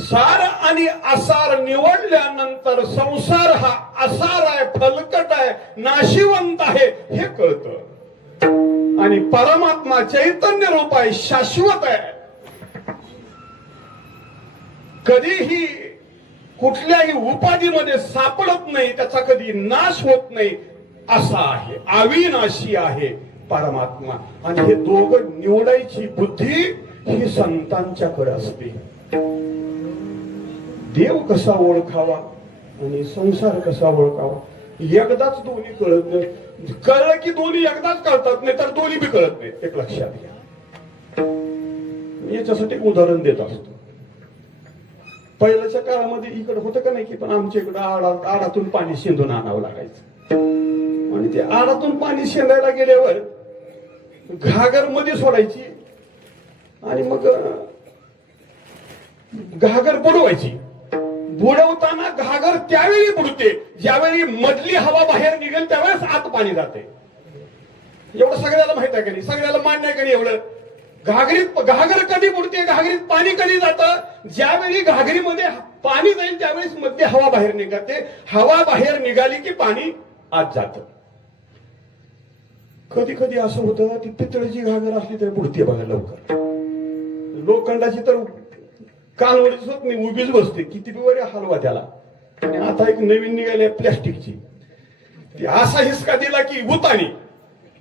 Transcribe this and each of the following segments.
सार आणि आसार निवडल्यानंतर संसार हा आसार आहे, फलकट आहे, नाशिवंत आहे हे कळतं. आणि परमात्मा चैतन्य रूप आहे, शाश्वत आहे, कधीही कुठल्याही उपाधीमध्ये सापडत नाही, त्याचा कधी नाश होत नाही, असा आहे, अविनाशी आहे परमात्मा. आणि हे दोघं निवडायची बुद्धी ही संतांच्याकडे असते. देव कसा ओळखावा आणि संसार कसा ओळखावा एकदाच दोन्ही कळत नाही. कळलं की दोन्ही एकदाच कळतात, नाही तर दोन्ही बी कळत नाही. एक लक्षात घ्या. याच्यासाठी एक उदाहरण देत असतो. पहिल्याच्या काळामध्ये इकडे होतं का नाही की पण आमच्या इकडं आडातून पाणी शेंदून आणावं लागायचं. आणि ते आडातून पाणी शेंदायला गेल्यावर घागर मध्ये सोडायची आणि मग घागर बुडवायची. बुडवताना घागर त्यावेळी बुडते ज्यावेळी मधली हवा बाहेर निघेल, त्यावेळेस आत पाणी जाते. एवढं सगळ्याला माहित आहे का नाही? सगळ्याला मान्य आहे का नाही? एवढं घागर कधी बुडते, घागरीत पाणी कधी जातं? ज्यावेळी घागरीमध्ये पाणी जाईल त्यावेळेस मधली हवा बाहेर निघते. हवा बाहेर निघाली की पाणी आत जातं. कधी कधी असं होतं, ती पितळेची घागर असली तरी बुडते बघा लवकर. लोखंडाची तर कालवडीच होत नाही, उभीच बसते. किती बरे हलवा त्याला. आणि आता एक नवीन निघाली प्लॅस्टिकची, ती असा हिसका दिला की उतानी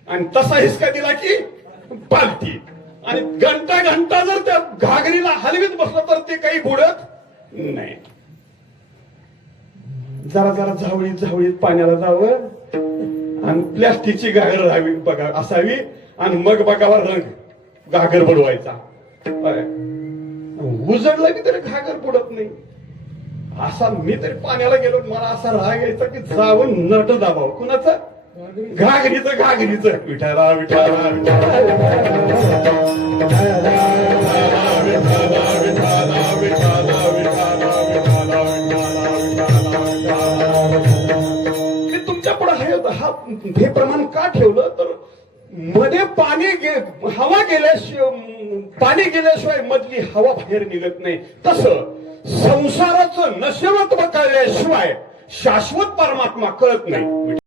आणि तसा हिसका दिला की पालती. आणि घंटा घंटा जर त्या घागरीला हलवीत बसलं तर ते काही बुडत नाही. जरा जरा झावळीत झावळीत पाण्याला जावं आणि प्लॅस्टिकची घागर राहावी बघा असावी आणि मग बघावा रंग घागर बुडवायचा. उजडला की तरी घागर बुडत नाही. असा मी तरी पाण्याला गेलो, मला असा राग यायचा की जावं नट दाबावं. कुणाचं? घागरीचं. घागरीचं विठाला विठाला मी तुमच्या पुढे हे प्रमाण का ठेवलं तर मध्ये हवा गेल्याशिवाय पाणी गेल्याशिवाय मधली हवा बाहेर निघत नाही. तसं संसाराचं नशवत्व कळल्याशिवाय शाश्वत परमात्मा कळत नाही.